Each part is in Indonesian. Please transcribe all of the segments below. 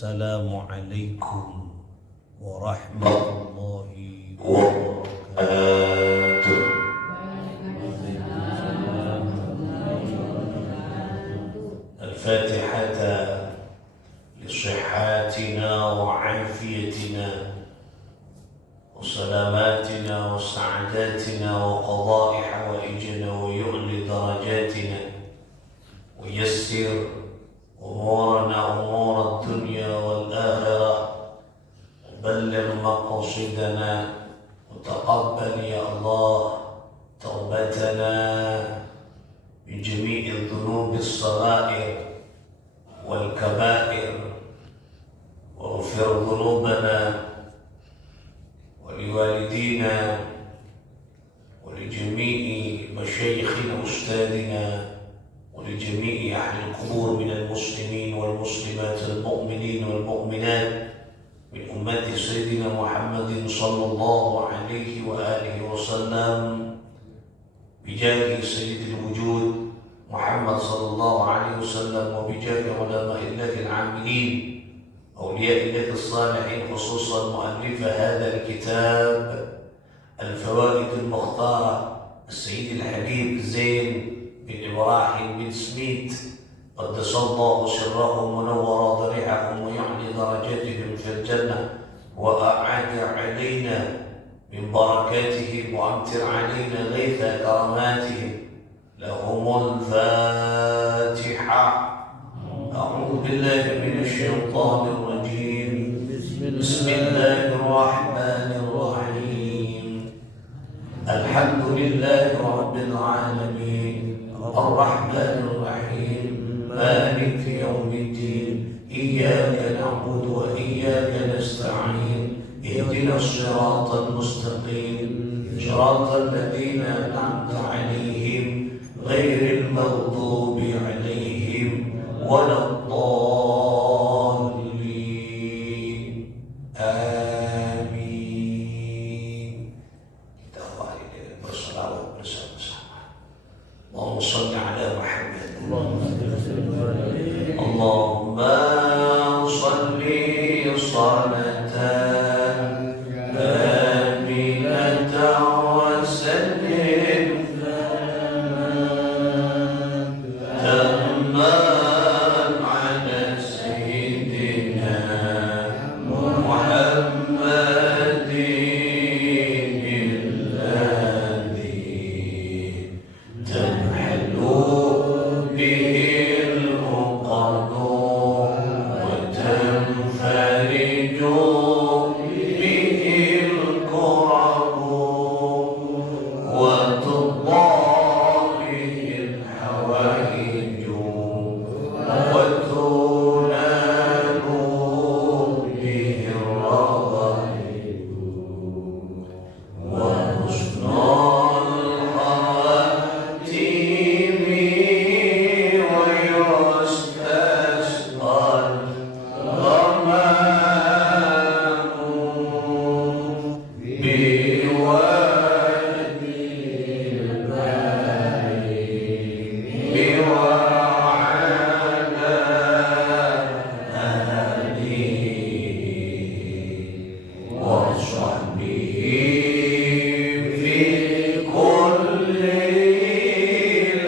Assalamualaikum warahmatullahi wabarakatuh. Al-Fatihata لصحاتنا وعافيتنا وسلاماتنا وسعاداتنا وقضاء حوائجنا ويعلي درجاتنا ويسر أمورنا أمور الدنيا والآخرة وبلغ مقاصدنا وتقبل يا الله توبتنا من جميع الذنوب الصغائر والكبائر واغفر ذنوبنا ولوالدينا ولجميع مشايخنا وأستاذنا ولجميع أهل القبور من المسلمين والمسلمات المؤمنين والمؤمنات من أمة سيدنا محمد صلى الله عليه وآله وسلم بجاه سيد الوجود محمد صلى الله عليه وسلم وبجاه علماء الله العاملين أولياء الله الصالحين خصوصا مؤلف هذا الكتاب الفوائد المختارة السيد الحبيب زين بن إبراهيم بن سميت قدس الله سرهم ونور ضريحهم ويعلي درجاتهم في الجنة وأعاد علينا من بركاتهم وأمطر علينا غيث كراماتهم لهم الفاتحة. أعوذ بالله من الشيطان الرجيم. بسم الله الرحمن الرحيم. الحمد لله رب العالمين الرحمن الرحيم مالك يوم الدين إياك نعبد وإياك نستعين اهدنا الصراط المستقيم صراط الذين أنعمت عليهم غير المغضوب عليهم ولا الضالين آمين. Kita kembali berselawat bersama-sama. Allahumma salli ala Muhammad. Allahumma salli salatan kamilatan wa sallim tamman ala sayyidina Muhammadin alladhi tanhalu bihi al-uqad wa tanfariju bihi al-kurab wa tudahi al-hawaij wa tunalu bihi al-raghaib wa husnul khawatim wa yustasqal ghamam biwadil ba'i wa ala alihi wa sahbihi fi kulli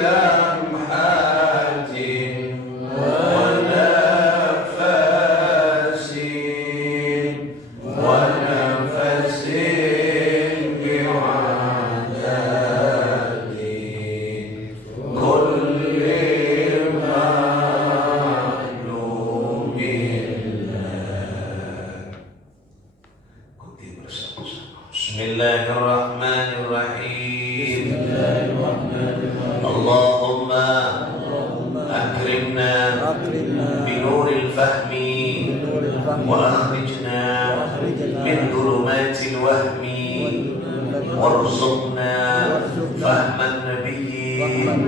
lamhatin wa nafasin bi'adadi kulli ma'lumin lak. Ikuti bersama-sama. Bismillahirrahmanirrahim. Allahumma akrimna binuril fahmi wa akhrijna min dhulumatil wahmi warzuqna fahman nabiyyin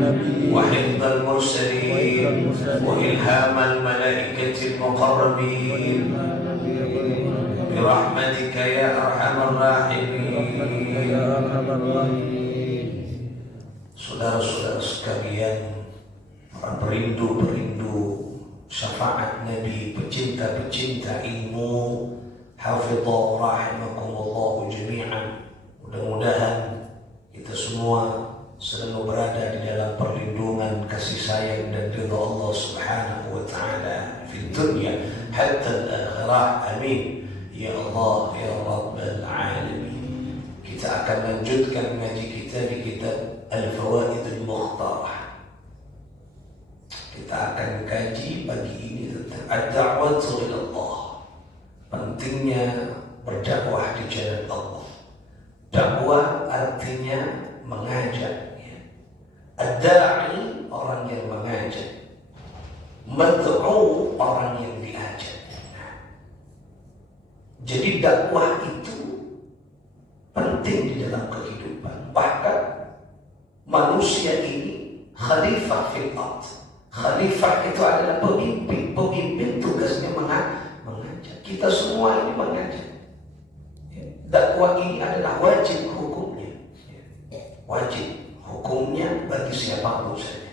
wa hifdhal mursalin wa ilhamal malaikatil muqarrabin برحمتك يا أرحم الراحمين. Saudara-saudara sekalian, para perindu-perindu syafaat Nabi, pecinta-pecinta ilmu, hafidhah rahimakumullah jami'an. Mudah-mudahan kita semua selalu berada di dalam perlindungan, kasih sayang dan ridha Allah Subhanahu wa taala di dunia hatta al-akhirah. Amin ya Allah ya rabbal alamin. Kita akan lanjutkan ngaji kita di kitab Al-Fawaid Al-Mukhtarah. Kita akan kaji pagi ini tentang ad-da'watu ila Allah. Pentingnya berdakwah di jalan Allah. Dakwah artinya mengajak. Ad-da'i orang yang mengajak. Mad'u orang yang diajak. Jadi dakwah itu penting di dalam kehidupan. Bahkan manusia ini khalifah fil ardh. Khalifah itu adalah pemimpin. Pemimpin tugasnya mengajak. Kita semua ini mengajak. Dakwah ini adalah wajib hukumnya. Wajib hukumnya bagi siapapun saja.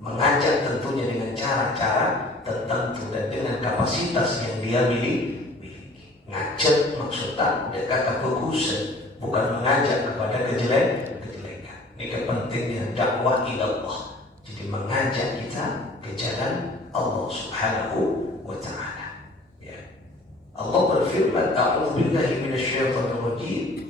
Mengajak tentunya dengan cara-cara tertentu dan dengan kapasitas yang dia miliki. Ngajak maksudnya dia kata kebagusan, bukan mengajak kepada kejelekan. Ini pentingnya dakwah ila Allah. Jadi mengajak kita ke jalan Allah Subhanahu wa taala. Ya. Allah berfirman, "A'udzu billahi minasyaitonir rajim.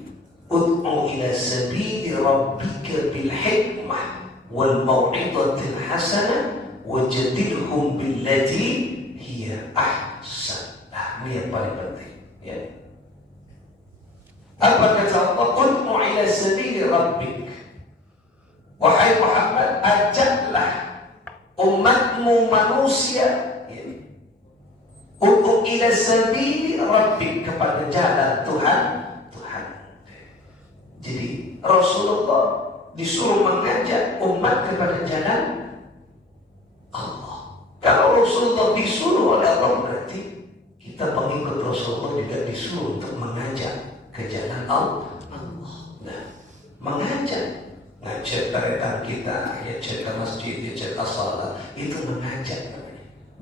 Ud'u ila sabili rabbika bil hikmah wal mau'izatil hasanah wajadilhum billati hiya ahsan." Nah, ini yang paling penting, ya. Apa kata Allah? Ud'u ila sabili rabbik. Wahai Muhammad, ajaklah umatmu manusia untuk ila sabili rabbik, kepada jalan Tuhan. Jadi Rasulullah disuruh mengajak umat kepada jalan Allah. Kalau Rasulullah disuruh oleh Allah, berarti kita pengikut Rasulullah juga disuruh untuk mengajak ke jalan Allah. Nah, mengajak peretan kita, ya cek ke masjid, ya cek ke salat, itu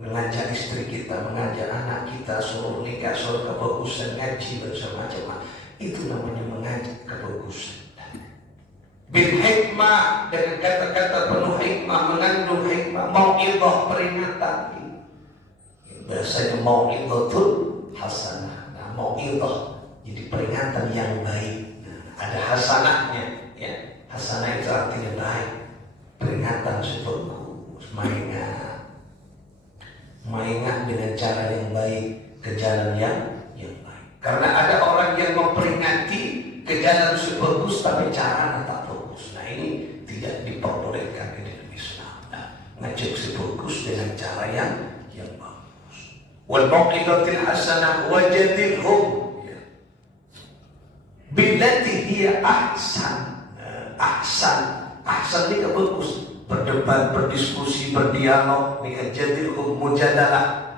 mengajak istri kita, mengajak anak kita, suruh nikah, suruh kebagusan, ngaji bersama-sama, itu namanya mengajak kebagusan. Bil hikmah, dengan kata-kata penuh hikmah, mengandung hikmah, mau'izah, peringatan. Biasanya mau'izah itu hasanah. Nah, mau'izah jadi peringatan yang baik. Nah, ada hasanahnya, ya. Hasanah itu artinya baik, peringatan seperti maingat dengan cara yang baik ke jalan yang baik. Karena ada orang yang memperingati ke jalan sebagus tapi cara tak bagus. Nah, ini tidak diperbolehkan di dalam Islam. Nah, ngajak sebagus dengan cara yang bagus. Wal mau'izatil hasanah wajadilhum billati hiya ahsan. Ahsan ini bagus, berdebat, berdiskusi, berdialog, jadilhum mujadalah,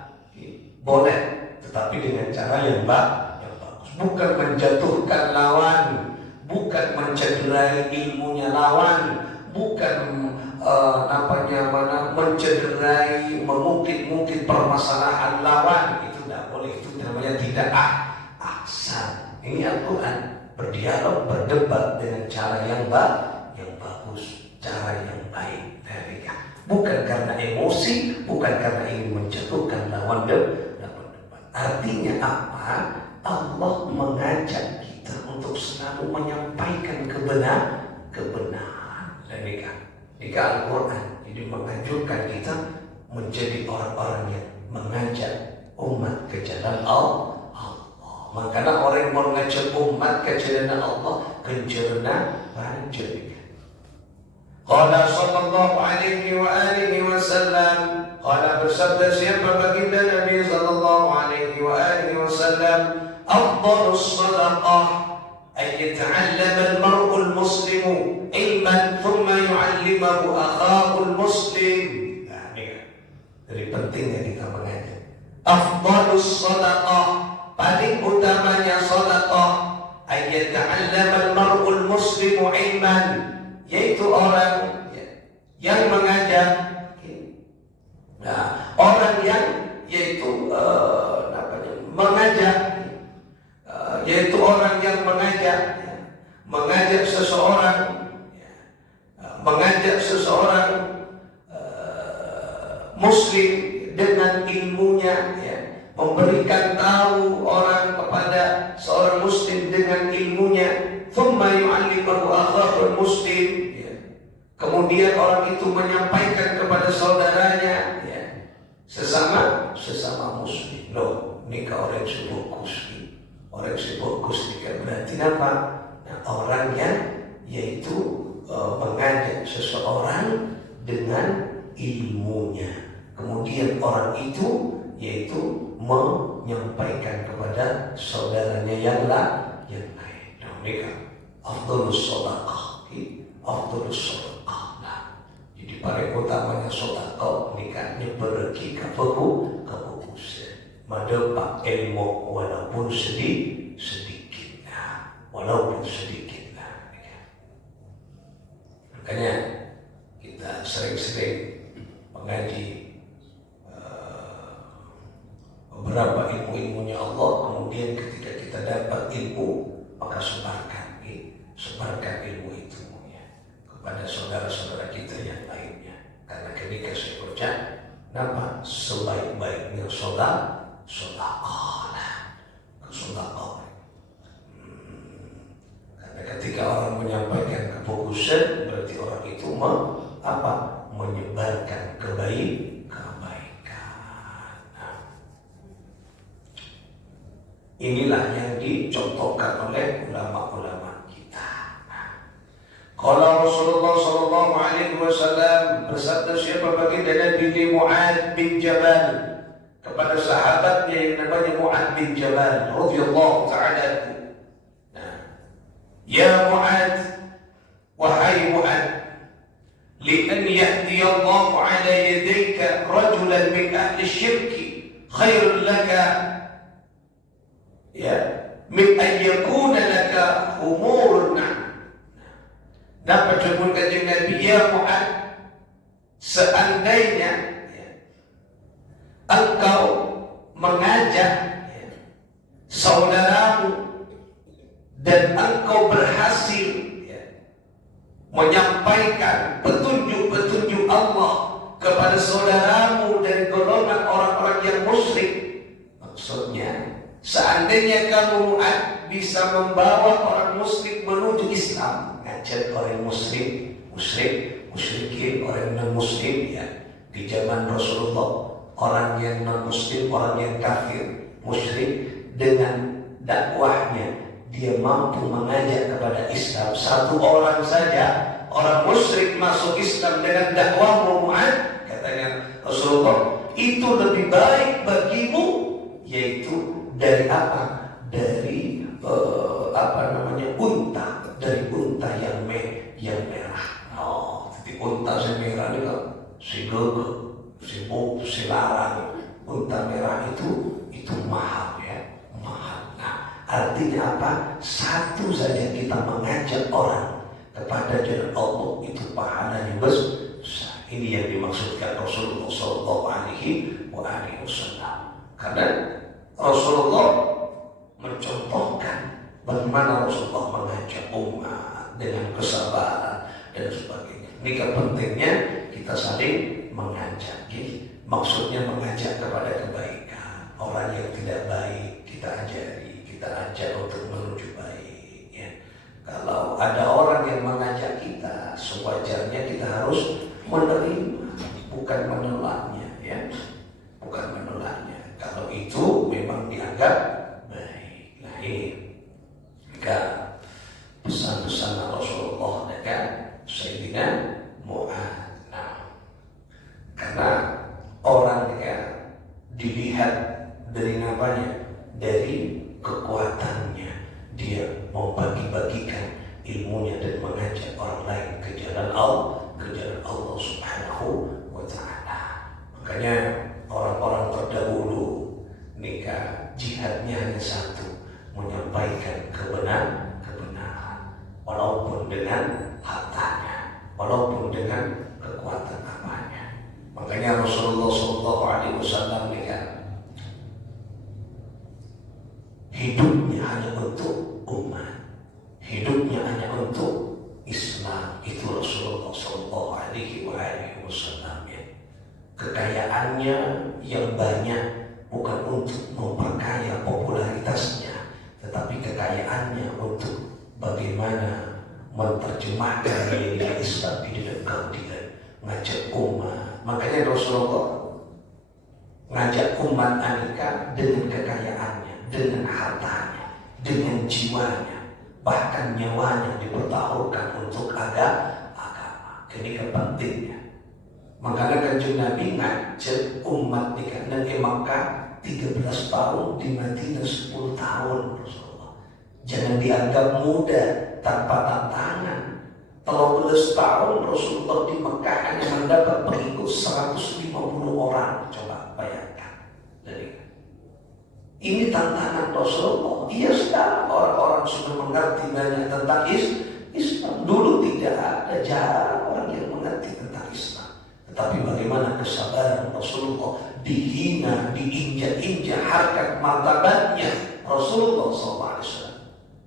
boleh, tetapi dengan cara yang bagus, bukan menjatuhkan lawan, bukan mencederai ilmunya lawan, bukan mencederai, mengungkit permasalahan lawan. Itu tidak boleh, itu namanya tidak ahsan. Ini Al-Quran. Berdialog, berdebat dengan cara yang bagus, cara yang baik. Bukan karena emosi, bukan karena ingin menjatuhkan lawan debat. Artinya apa? Allah mengajak kita untuk selalu menyampaikan kebenaran. Dan ini Al-Quran. Jadi menganjurkan kita menjadi orang-orang yang mengajak umat ke jalan Allah. Makanya orang yang mengajak umat ke jalan Allah, kejarna banjir. Qala sallallahu alaihi wa alihi wasallam, qala bersabda siapa baginda Nabi sallallahu alaihi wa alihi wasallam, afdalus sadaqah an yata'allama al-mar'u al-muslimu ilman thumma yu'allimahu akhahu al-muslim. Nah, ini dari pentingnya kita mengajak. Afdalus sadaqah, paling utamanya sedekah, ayat ta'allama al-mar'ul muslimu ilman, yaitu orang yang mengajak, orang yang mengajak seseorang, muslim dengan ilmunya, ya, memberikan tahu orang kepada seorang muslim dengan ilmunya, thumma yu'allimuhu akhahul muslim, ya. Kemudian orang itu menyampaikan kepada saudaranya, ya, sesama muslim. Loh, nikah orang sebagus nikah berarti apa? Nah, orangnya yaitu mengajak seseorang dengan ilmunya. Kemudian orang itu yaitu menyampaikan kepada saudaranya yang lain. Nah, nikah afdhalus shadaqah, Nah, jadi paling utamanya sedekah nikahnya pergi ke fokus mendapat ilmu walaupun sedikit. Makanya kita sering-sering mengaji beberapa ilmu-ilmunya Allah, kemudian ketika kita dapat ilmu maka sebarkan ilmu itu, ya, kepada saudara-saudara kita yang lainnya. Karena ketika saya baca nama sebaik-baiknya sedekah. Karena ketika orang menyampaikan kefokusan berarti orang itu menyebarkan kebaikan. Inilah yang dicontohkan oleh ulama-ulama kita. Kalau Rasulullah sallallahu alaihi wasallam bersabda, siapa baginda Nabi Mu'adz bin Jabal kepada sahabatnya yang namanya Mu'adz bin Jabal radhiyallahu ta'ala. Ya Mu'adz, wahai Mu'adz, لأن يهدي الله على يديك رجلا من أهل الشرك خير لك من أن يكون لك أمور. Dapat disebutkan dengan Nabi, ya Mu'adz, seandainya engkau mengajak saudaramu dan engkau berhasil menyampaikan petunjuk Allah kepada saudaramu dari golongan orang-orang yang musyrik. Maksudnya, seandainya kamu bisa membawa orang musyrik menuju Islam, ngajak orang musyrikin, orang non-muslim, ya. Di zaman Rasulullah, orang yang non-muslim, orang yang kafir, musyrik, dengan dakwahnya dia mampu mengajak kepada Islam. Satu orang saja, orang musyrik masuk Islam dengan dakwah Mu'adz, katanya Rasulullah, itu lebih baik bagimu, yaitu dari apa? Dari unta, dari unta yang merah. Oh, jadi unta yang merah ini kan si gege, si buk, si larang. Unta merah itu mahal, ya, mahal. Artinya apa? Satu saja kita mengajak orang kepada jalan Allah itu pahalanya besar. Ini yang dimaksudkan Rasulullah Sallallahu Alaihi Wasallam. Karena Rasulullah mencontohkan bagaimana Rasulullah mengajak umat dengan kesabaran dan sebagainya. Ini pentingnya kita saling mengajak. Maksudnya mengajak kepada kebaikan. Orang yang tidak baik kita ajak untuk menuju baik, ya. Kalau ada orang yang mengajak kita, sewajarnya kita harus menerima, bukan menolaknya, ya. Bukan menolaknya. Kalau itu memang dianggap baik. Nah, ini pesan-pesan Rasulullah dengan Sayyidina Mu'adz. Nah, karena orang dilihat dari namanya, dari kekuatannya, dia mau bagi-bagikan ilmunya dan mengajak orang lain ke jalan Allah Subhanahu wa ta'ala. Makanya orang-orang terdahulu nikah jihadnya hanya satu, menyampaikan kebenaran walaupun dengan hartanya, walaupun dengan kekuatan apanya. Makanya Rasulullah SAW hidupnya hanya untuk umat, hidupnya hanya untuk Islam. Itu Rasulullah Shallallahu Alaihi Wasallam. Kekayaannya yang banyak bukan untuk memperkaya popularitasnya, tetapi kekayaannya untuk bagaimana menerjemahkan nilai Islam di dalam keadilan, ngajak umat. Makanya Rasulullah ngajak umat Amerika dengan kekayaannya, dengan hartanya, dengan jiwanya, bahkan nyawanya dipertaruhkan untuk agama. Ini pentingnya. Makanya Kanjeng Nabi ngajak umat di Mekah 13 tahun, di Madinah 10 tahun Rasulullah. Jangan dianggap muda tanpa tantangan. 13 tahun Rasulullah di Mekah hanya mendapat pengikut 150 orang. Coba bayangkan. Jadi ini tantangan Rasulullah. Iya, sekarang orang-orang sudah mengerti banyak tentang Islam. Dulu tidak ada, jarang orang yang mengerti tentang Islam. Tetapi bagaimana kesabaran Rasulullah, dihina, diinjak-injak harkat martabatnya Rasulullah SAW.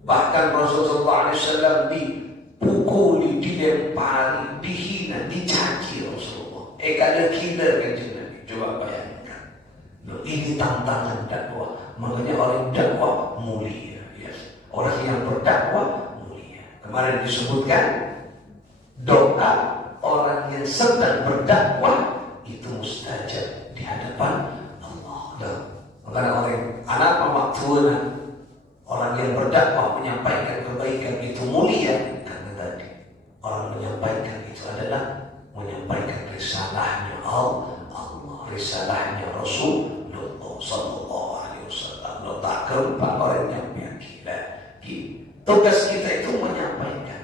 Bahkan Rasulullah SAW dipukuli, dilempari, dihina, dicaci Rasulullah. Kada killer kan Nabi. Coba bayangkan. Loh, ini tantangan dakwah. Makanya orang dakwah mulia. Yes. Orang yang berdakwah mulia. Kemarin disebutkan doa orang yang sedang berdakwah itu mustajab di hadapan Allah. Dan makanya anak pemaktuan, orang yang berdakwah menyampaikan kebaikan itu mulia, karena tadi orang menyampaikan itu adalah menyampaikan risalahnya Allah, risalahnya Rasulullah Sallallahu Alaihi Wasallam. Tak keempat orang yang meyakini. Tugas kita itu menyampaikan.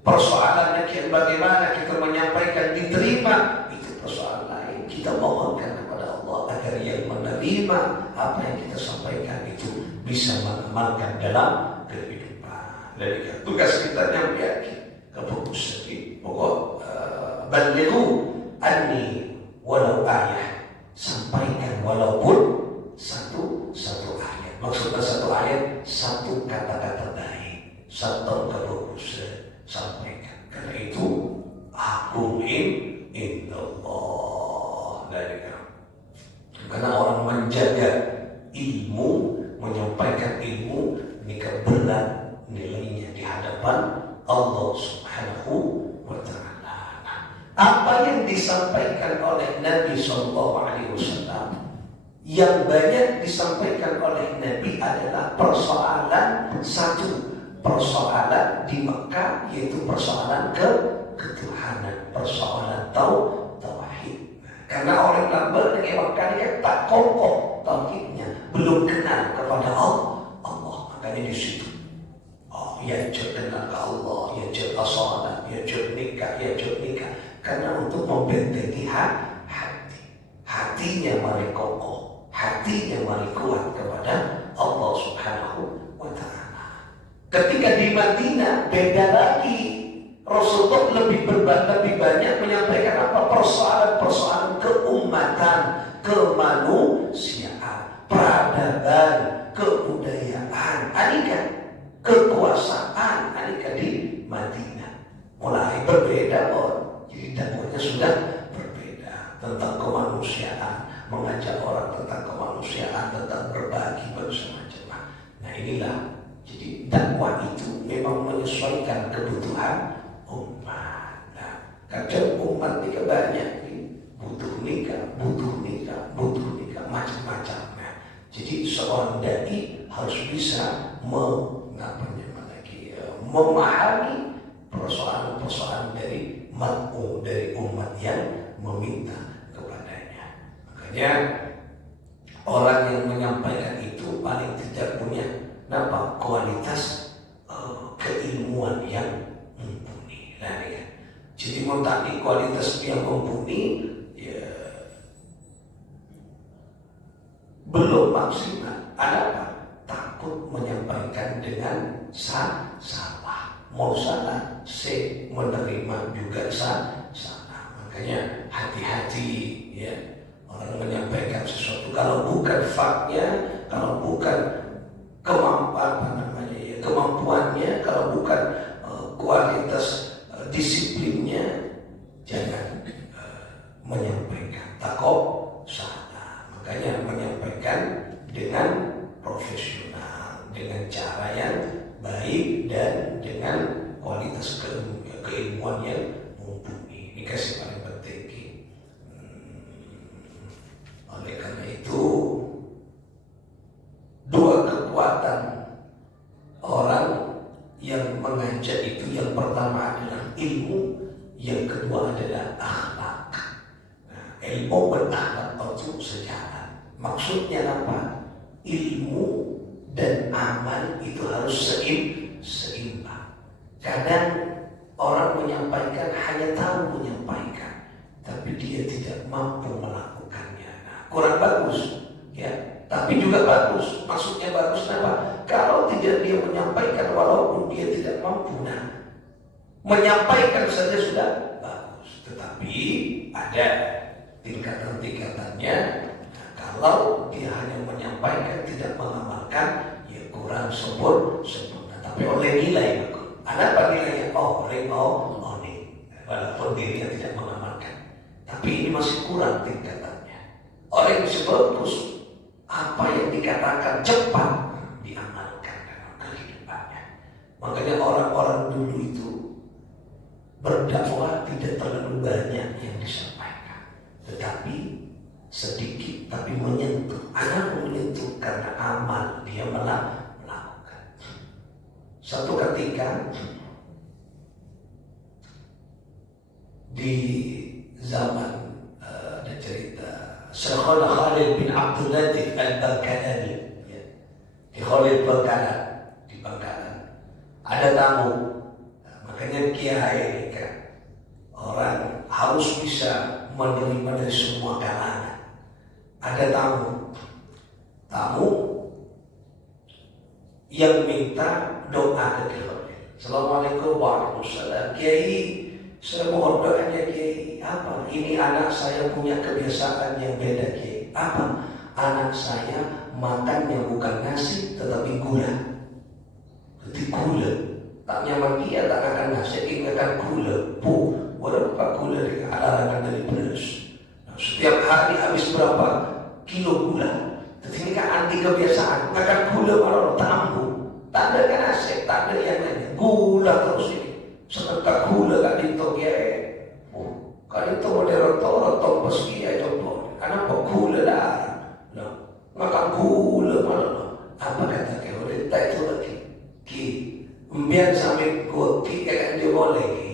Persoalannya bagaimana kita menyampaikan diterima, itu persoalan lain. Kita mohonkan kepada Allah agar yang menerima apa yang kita sampaikan itu bisa mengamalkan dalam kehidupan. Jadi tugas kita yakin kefokusan ini. Pokok balighu anni walau ayat, sampaikan walaupun satu ayat. Maksudnya satu ayat, satu kata-kata baik, satu kefokusan. Sampaikan. Karena itu aku indallah dari kamu. Karena orang menjaga ilmu, menyampaikan ilmu, ini berat nilainya di hadapan Allah Subhanahu wa Ta'ala. Apa yang disampaikan oleh Nabi Sallallahu Alaihi Wasallam, yang banyak disampaikan oleh Nabi adalah persoalan satu. Persoalan di Mekah, yaitu persoalan ketuhanan, persoalan tauhid. Karena orang Lambat dengan Mekah dia tak kokoh tauhidnya, belum kenal kepada Allah. Makanya di situ, ya kenal ke Allah, ya salat, ya nikah. Karena untuk membentengi hatinya mari kokoh, hatinya mari kuat kepada Allah Subhanahu wa Ta'ala. Ketika di Madinah beda lagi. Rasulullah lebih banyak menyampaikan apa? Persoalan keumatan, kemanusiaan, peradaban, kebudayaan, kekuasaan, di Madinah. Mulai berbeda, jadi dakwahnya sudah berbeda tentang kemanusiaan, mengajak orang tentang kemanusiaan, tentang berbagi macam-macam. Nah inilah. Jadi dakwah itu memang menyesuaikan kebutuhan umat. Nah, kadang umat ini banyak butuh nikah, macam-macam. Nah, jadi seorang dai harus bisa memahami persoalan-persoalan dari umat yang meminta kepadanya. Makanya orang yang menyampaikan itu paling tidak punya kualitas keilmuan yang mumpuni. Nah, ya. Jadi mau tadi kualitas yang mumpuni ya, belum maksimal. Ada takut menyampaikan dengan salah. Mau salah, menerima juga salah. Makanya hati-hati ya, orang menyampaikan sesuatu kalau bukan faktnya, kalau bukan kemampuan kemampuannya, kalau bukan kualitas disiplinnya, jangan menyampaikan. Takut salah. Makanya menyampaikan dengan profesional, dengan cara yang baik dan dengan kualitas keilmuan yang mumpuni. Ini kasih paling penting. Oleh karena itu, dua kekuatan orang yang mengajak itu, yang pertama adalah ilmu, yang kedua adalah akhlak. Nah, ilmu berakhlak itu sejalan. Maksudnya apa? Ilmu dan amal itu harus seimbang. Kadang orang menyampaikan hanya tahu menyampaikan, tapi dia tidak mampu melakukannya. Nah, kurang bagus, ya. Tapi juga bagus. Maksudnya bagus apa? Kalau tidak dia menyampaikan walaupun dia tidak mampu, nah, menyampaikan saja sudah bagus. Tetapi ada tingkatan-tingkatannya. Nah, kalau dia hanya menyampaikan tidak mengamalkan, ya kurang sempurna. Tapi oleh nilai bagus. Ada apa nilainya? Walaupun dirinya tidak mengamalkan. Tapi ini masih kurang tingkatannya. Orang yang bisa bagus, apa yang dikatakan cepat diamalkan dalam kehidupannya. Makanya orang-orang dulu itu berdakwah tidak terlalu banyak yang disampaikan, tetapi sedikit tapi menyentuh. Anak menyentuh karena amal dia melakukan. Satu ketika di zaman ada cerita Syekh Khalid bin Abdul Latif Al-Balkanani, ya. Di Khalid Balkanan, di Bangkalan ada tamu. Nah, makanya kiai kan orang harus bisa menerima dari semua kalangan. Ada tamu yang minta doa dari Khalid. Assalamualaikum warahmatullahi wabarakatuh. Kiai, saya mohon doanya Kiai. Apa? Ini anak saya punya kebiasaan yang beda Kiai. Apa? Anak saya makannya bukan nasi tetapi gula. Jadi gula. Tak nyaman dia tak akan nasi, dia akan gula. Berapa gula dia larangan dari beras. Nah, setiap hari habis berapa kilo gula. Jadi ini kan anti kebiasaan. Makan gula malah tambu. Tak ada kan nasi, tak ada yang lain. Gula terus ini. Seketika gula gak ditok ya. Kalau itu model roto peski ya coba. Kenapa gula dah? Makan gula malah. Apa kata kemudian tak itu lagi. Ki, biar sampai gua ki kan dia boleh ki.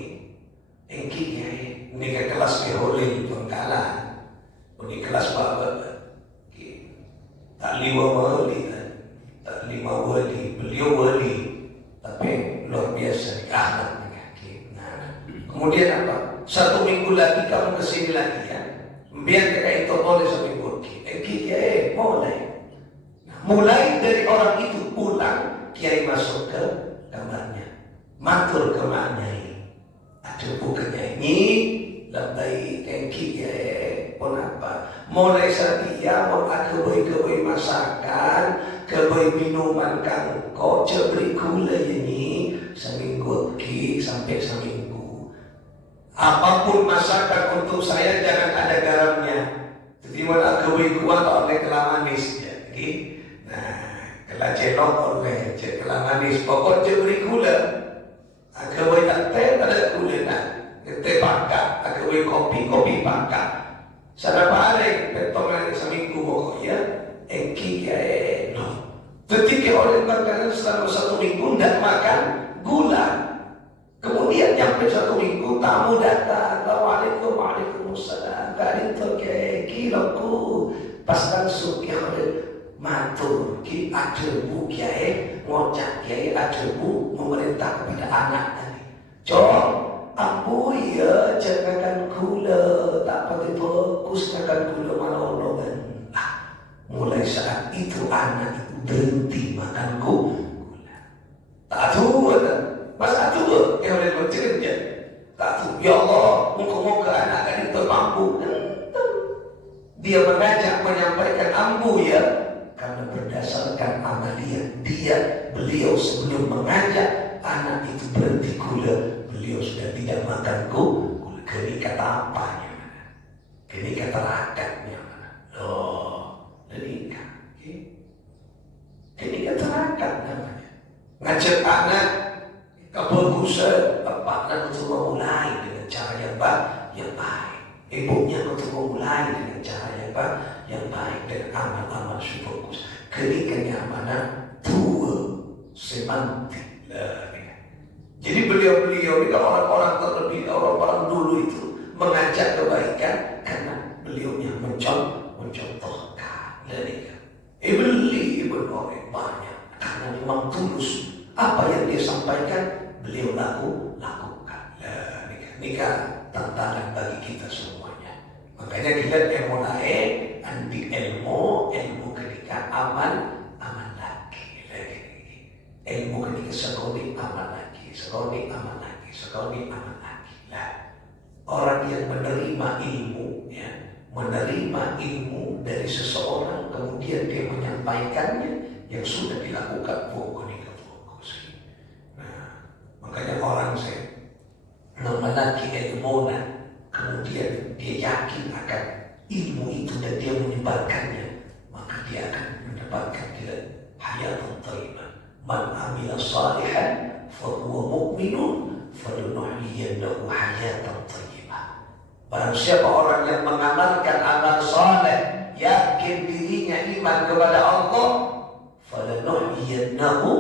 Engki ya. Ini ke kelas keholeh di Bangkalan. Ini kelas apa? Ki, tak lima wali kan. Tak lima wali. Beliau wali. Tapi luar biasa di akhlak. Kemudian apa? Satu minggu lagi kamu kesini lagi ya. Biar kakak itu boleh seminggu. Kiai boleh. Nah, mulai dari orang itu pulang, Kiai masuk ke kamarnya, matur ke maknyai. Ada bukannya ini lebih Kiai pun apa? Mulai saat dia mau keboi masakan, keboi minuman kangkok, cebri gula ini seminggu sampai seminggu. Apapun masakan untuk saya jangan ada garamnya. Jadi mana kebui kuat oleh kelang manis ya. Nah, kelang celok oleh kelang manis. Pokoknya beri gula. Kebui tak teh ada gula nak. Teh pangkat. Kebui kopi pangkat. Sana balik petongan seminggu pokoknya. Engki ya no. Ketika oleh makanan selama 1 minggu tidak makan gula. Kemudian nyampe 1 minggu tamu datang. Waalaikumsalam. Kali itu kayak kiloku pas langsung ya matur ki adebu kiai ngocak kiai adebu memerintah kepada anak tadi. Cok, ambu ya jangan gula tak pakai fokus makan gula malah omongan. Mulai saat itu anak itu berhenti makan gula. Tak tahu kan? Mas atuh yang oleh bercerita tak tahu. Ya Allah, muka-muka anak kan itu mampu. Dia mengajak menyampaikan ambu ya, karena berdasarkan amalia dia beliau sebelum mengajak anak itu berhenti gula, beliau sudah tidak makan gula. Kini kata apanya mana? Kini kata rakatnya mana? Loh, nikah. Kini kata rakat namanya. Ngajak anak kebagusan, bapaknya untuk memulai dengan cara yang baik. Ibunya untuk memulai dengan cara yang baik dengan amal-amal syukur. Kerikannya mana? Tua semantik. Jadi beliau-beliau ini orang-orang terlebih, orang-orang dulu itu mengajak kebaikan karena beliaunya mencontohkan. Beli berorek banyak karena memang tulus apa yang dia sampaikan beliau lakukan. Nikah tantangan bagi kita semuanya. Makanya kita ilmu lain, anti ilmu ketika aman lagi. Ilmu ketika sekali aman lagi. Orang yang menerima ilmu, menerima ilmu dari seseorang, kemudian dia menyampaikannya yang sudah dilakukan fokus. Nah, makanya orang saya memiliki ilmu, kemudian dia yakin akan ilmu itu dan dia menyebarkannya, maka dia akan mendapatkan hayatun thayyibah. Man amila salihan fa huwa mu'minun falunuhyiyannahu hayatan thayyibah. Barang siapa orang yang mengamalkan amal saleh, yakin dirinya iman kepada Allah, falunuhyiyannahu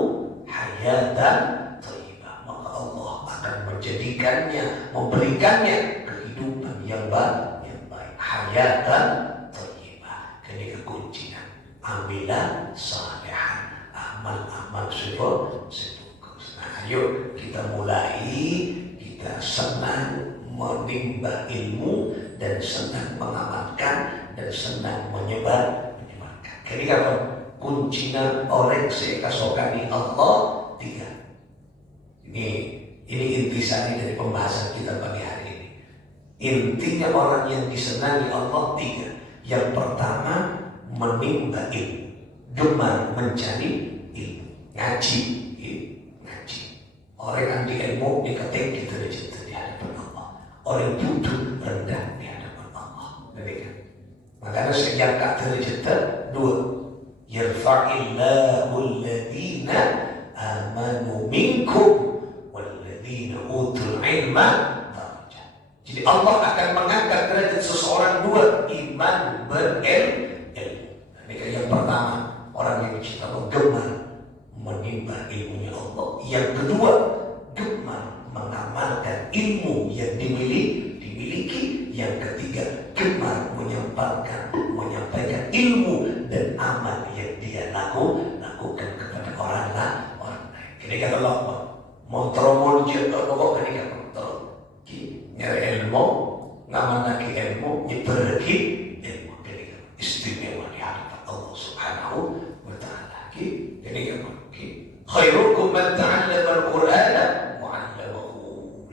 hayatan thayyibah, maka Allah akan menjadikannya, memberikannya kehidupan yang baik, hayatan thayyibah. Ini kuncinya. Amila salihan, amal sebagus. Nah, ayo kita mulai, kita senang menimba ilmu dan senang mengamalkan dan senang menyebarkan. Jadi apa kuncinya orang sekasokani Allah 3. Ini intisari dari pembahasan kita pagi hari ini. Intinya orang yang disenangi Allah 3. Yang pertama menimba ilmu, gemar mencari ilmu, ngaji. Orang yang di ilmu dikatain kita derajat di hadapan Allah. Orang butuh rendah di hadapan Allah. Makanya sejak derajat 2, yarfa'illahu alladhina amanu minkum walladhina utul ilma darajat. Jadi Allah akan mengangkat derajat seseorang 2, iman berilmu. Ini yang pertama, orang yang kita gemar menimba ilmunya Allah. Yang kedua, gemar mengamalkan ilmu yang dimiliki. Yang ketiga, gemar menyampaikan ilmu dan amal yang dia lakukan kepada orang lain. Ini kata Allah, montromol jatuh pokok ini kan kontrol. Nyari ilmu, ngamal lagi ilmu, nyebergi ilmu. Ini kan istimewa di hadapan Allah Subhanahu wa Ta'ala. Ini kan khairukum man ta'allama al-Qur'ana wa 'allamahu.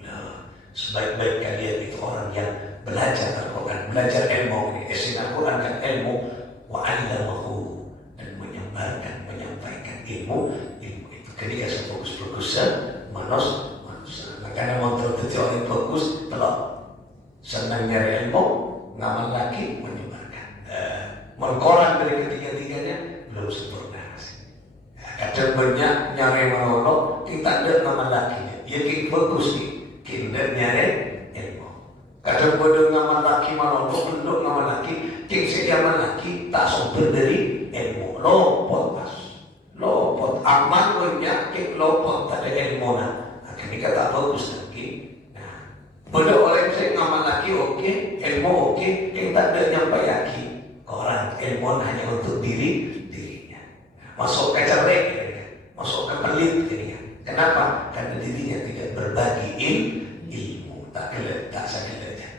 Sebaik-baik kalian itu orang yang belajar Al-Quran, belajar ilmu. Al-Quran kan ilmu, wa 'allamahu, dan menyampaikan ilmu itu. Ketika fokus-fokusnya manusia. Makanya motor itu orang fokus telok. Senang nyari ilmu, ngamal lagi menyebarkan. Mengkoran dari ketiga-tiganya belum sempurna. Kadang banyak nyari menolong, kita ada ngamal lagi. Ya kita bagus kita nyari ilmu. Kadang bodoh ngamal lagi menolong, belum ngamal lagi, kita sejaman lagi tak sumber dari ilmu. Lopot aman banyak, kita lopot tak ada ilmu. Ini kata bagus lagi. Bodoh orang saya ngamal lagi oke, ilmu oke, kita ada nyampai lagi. Orang ilmu hanya untuk dirinya. Masuk ke cerdik, masuk ke pelit. Kenapa? Karena dirinya tidak berbagi ilmu. Tak sakit aja.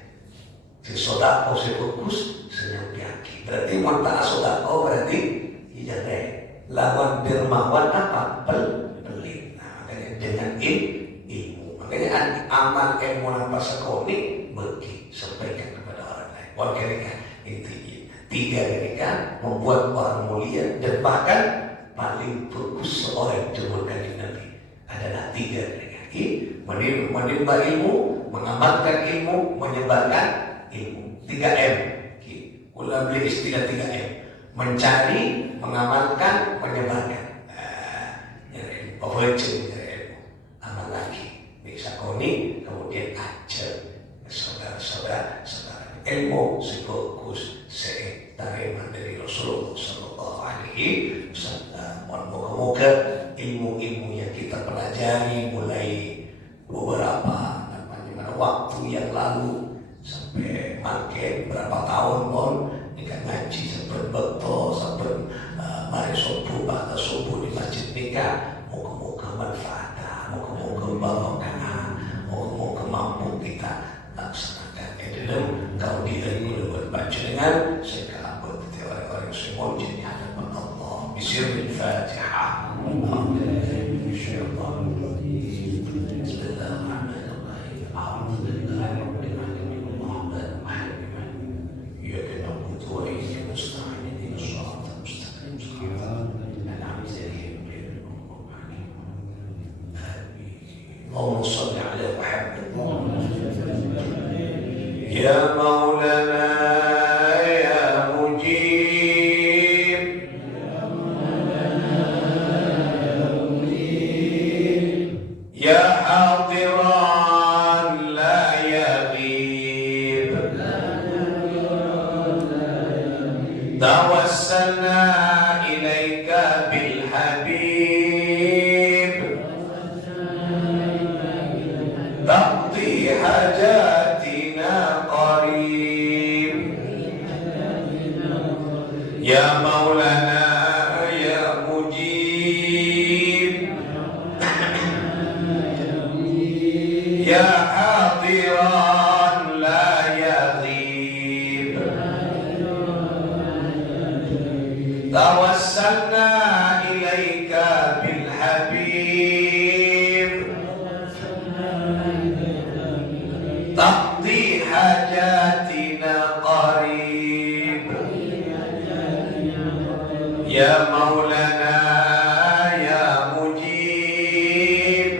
Si sodako si fokus, senyum yaki. Berarti mantap sodako berarti ijazah. Lawan dermawan apa? Pelit. Nah, makanya dengan ilmu. Makanya amal ilmu apa sekali bagi sampaikan kepada orang lain. Makanya intinya 3 membuat orang mulia dan bahkan paling bagus seorang turunkan Nabi adalah 3 menimba ilmu, mengamalkan ilmu, menyebarkan ilmu. 3M. Ulah beli istilah 3M. Mencari, mengamalkan, menyebarkan. Ilmu, amal lagi. Bisa koni, kemudian ajar saudara-saudara. Ilmu sebagus setariman dari Rasulullah Sallallahu Alaihi Wasallam. Moga-moga ilmu-ilmu yang kita pelajari mulai beberapa waktu yang lalu sampai makin berapa tahun nikah ngaji sampai betul sampai mari subuh pada subuh di masjid nikah. Moga-moga manfaat, moga-moga barokah, moga-moga mampu kita laksanakan. Kalau diri berbaca dengan segala orang-orang semua jadi hadapan Allah. Bismillahirrahmanirrahim. Fatihah. اللهم صل على محمد يا مولانا يا مجيب يا حاضرا لا يغيب توسلنا إليك بالحبيب تقضي حاجاتنا قريب يا مولانا يا مجيب يا حاضرا لا يغيب توسلنا إليك بالحبيب تقضي حاجاتنا قريب يا مولانا يا مجيب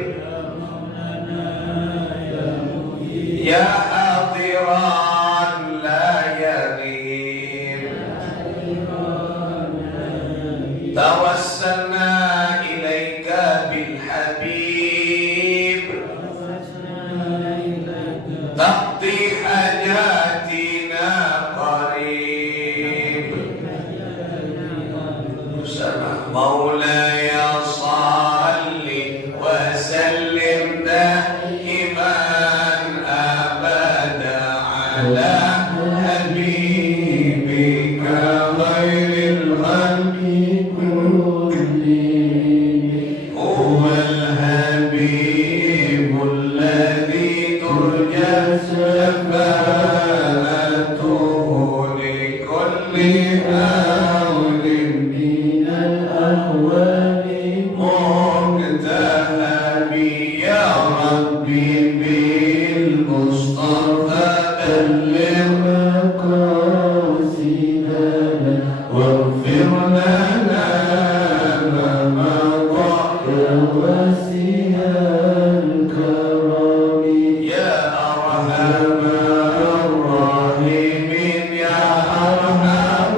يا حاضرا لا يغيب توسلنا إليك بالحبيب تقضي حاجاتنا قريب مولاي صل وسلم دائما أبدا على حبيبك خير الخلق كلهم هو الحبيب الذي ترجى شفاعته لكل حول من الأهوال مقتهب يا ربي بالمصطفى بلغ مقاصدنا واغفر لنا ما مضى يا واسع الكرم يا أرحم الراحمين يا أرحم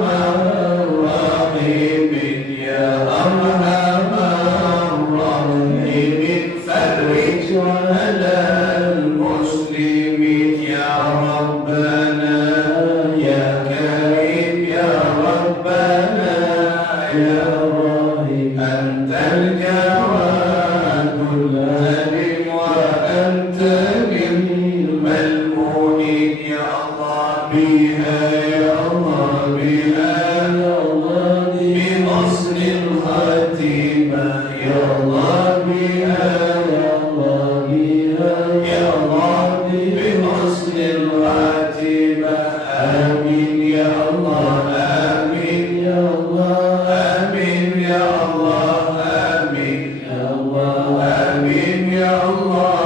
الراحمين يا أرحم الراحمين فرج على المسلمين يا ربنا يا كريم يا ربنا يا رحيم أنت الجواد الكريم وأنت الملمونين يا الله بها يا الله بها يا الله بحسن الخاتمة يا الله بها يا الله بها يا الله بحسن الخاتمة آمين يا الله آمين يا الله آمين يا الله آمين يا الله آمين يا الله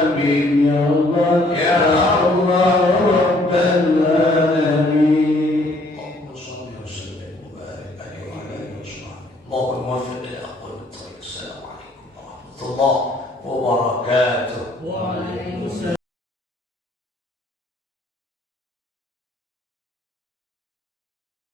آمين يا الله يا الله رب العالمين اللهم صل وسلم وبارك عليه وعلى آله وصحبه Mohon maaf bila aku bertanya. Assalamualaikum warahmatullahi wabarakatuh.